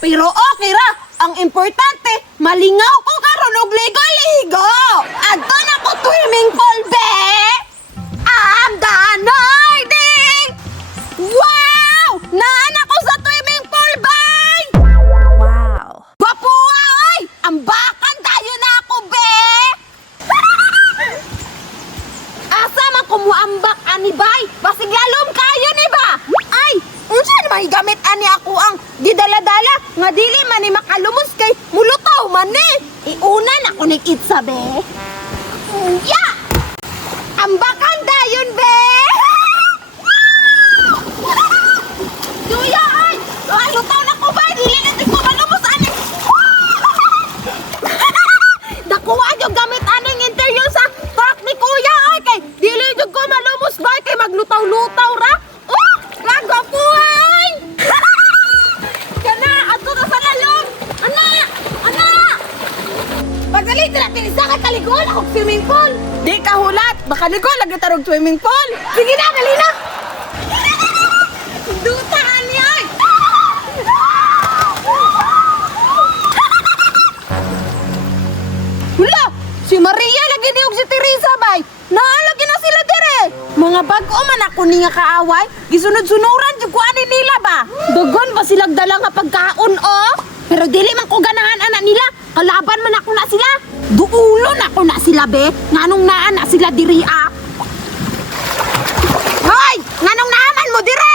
Pero okay ra. Ang importante, malingaw ko karon og ligo-ligo. Adto na ko swimming pool, be. Ang danoy ding. Wow! Naanak ko sa swimming pool, bay. Wow. Bapuwa, oy! Ambakan tayo na ako, be. Asa man kumuambak ani bay? Basig lalom kayo ni ba? Ay, unsa naman gamit ani ako ang gidala-dala nga dili man ni makalumos kay mulutaw man ni. Iuna na ko nig itsa be. Ya! Ambakan dayon be. Duya ay, lutaw na ko ba? Dili na ko malumos ani. Dakuha yung gamit aning interview sa truck ni Kuya ay kay dili jud ko malumos ba kay maglutaw-lutaw ra. Oh, lago ko ay. Kana ato na sa lalom. Ana, ana. Pagdalit na tinisa ka kaligol ako swimming pool. Di ka hulat, baka ligol lagi tarog swimming pool. Sige na, dali na. Dutaan niya. Hula! Si Maria lagi niyo si Teresa bay. Naalagi na sila dire. Mga bago man ako ni nga kaaway, gisunod-sunuran jud ko ani nila ba. Dugon ba sila dala nga pagkaon oh? Pero dili man ko ganahan anak nila. Kalaban man ako na sila. Duulon ako na sila be. Nganong naan na sila diri ah. Hoy! Nganong naaman mo dire?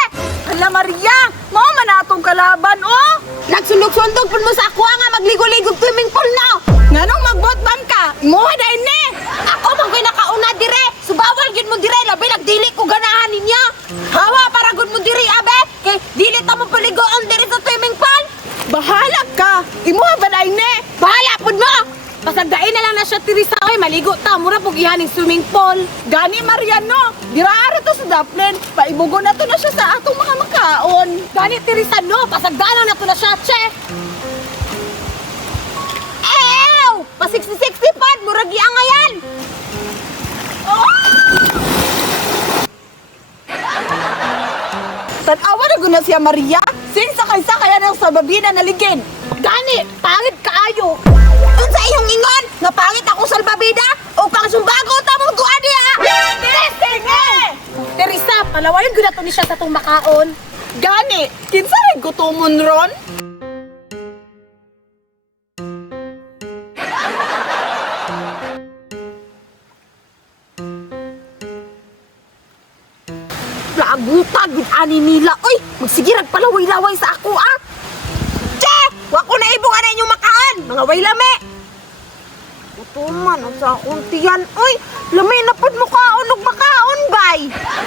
Hala Maria, mao man atong kalaban oh. Nagsundog-sundog pud mo sa ako nga magligo-ligo swimming pool na. Nganong magbotban ka? Imuha dai ni. Ako man ko'y nakauna dire. Subawal gyud mo dire labi nagdili ko ganahan niya. Hawa para gud mo dire abe. Kay dili ta mo paligoon dire sa swimming pool. Bahala ka. Imuha ba dai ni? Bahala pud mo. Pasagdain na lang na siya Teresa oy maligo ta mura pugihan ning swimming pool. Gani Mariano, diraara to sa Dublin. Paibugo na to na siya sa atong mga makaon. Gani Teresa no, pasagdaan na to na siya che. Ew! Pa-60-60 pad, muragi ang ngayan! Tanawa na guna siya Maria. Sing sakay-sakay ang sa babina naligid. Gani, pangit kaayo. Kung sa iyong ingon, nga pangit ako sa babida, o kang sumbago tamong duwa niya. Testing eh! Teresa, palawayon guna to ni siya sa itong makaon. Gani, kinsa rin gutomon ron? Lagutan gud ani nila. Oy, magsigirag palaway-laway sa ako ah. Che, wa ko na ibong ana inyong makaan. Mga way lami. Utuman sa akong tiyan. Oy, lami na pud mo kaon og makaon bay.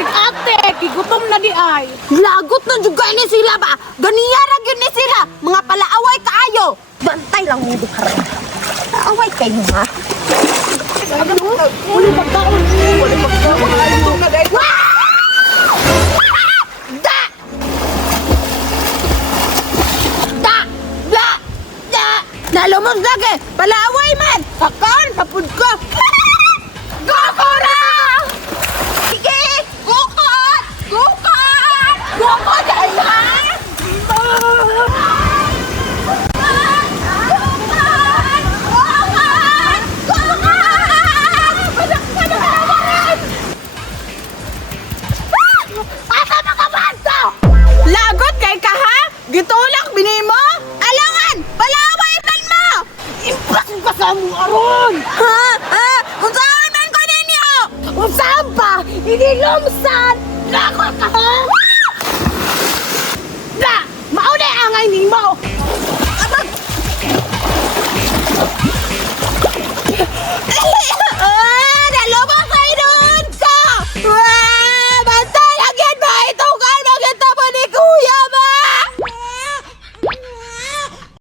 Ate, gigutom na di ay. Lagot na jud ni sila ba? Ganiya ra gyud ni sila. Mga palaaway kaayo. Bantay lang mo dukara. Away kayo ha. Wala magkaon. Wala magkaon. Nalumos lagi! Palaway man! Kakaan! Kapud ko! Gokora! Sige! Gokot! Gokot! Gokot! Ayan! Lagot kay ka ha? Gitulak binimo? Alangan! Palaway man mo! Impress ka sa mo aron! Ha? Ha? Unsaon man ko ninyo? Unsaon pa? Inilumsan! Lagot ka ha? Da! Mauna angay nimo! Abag!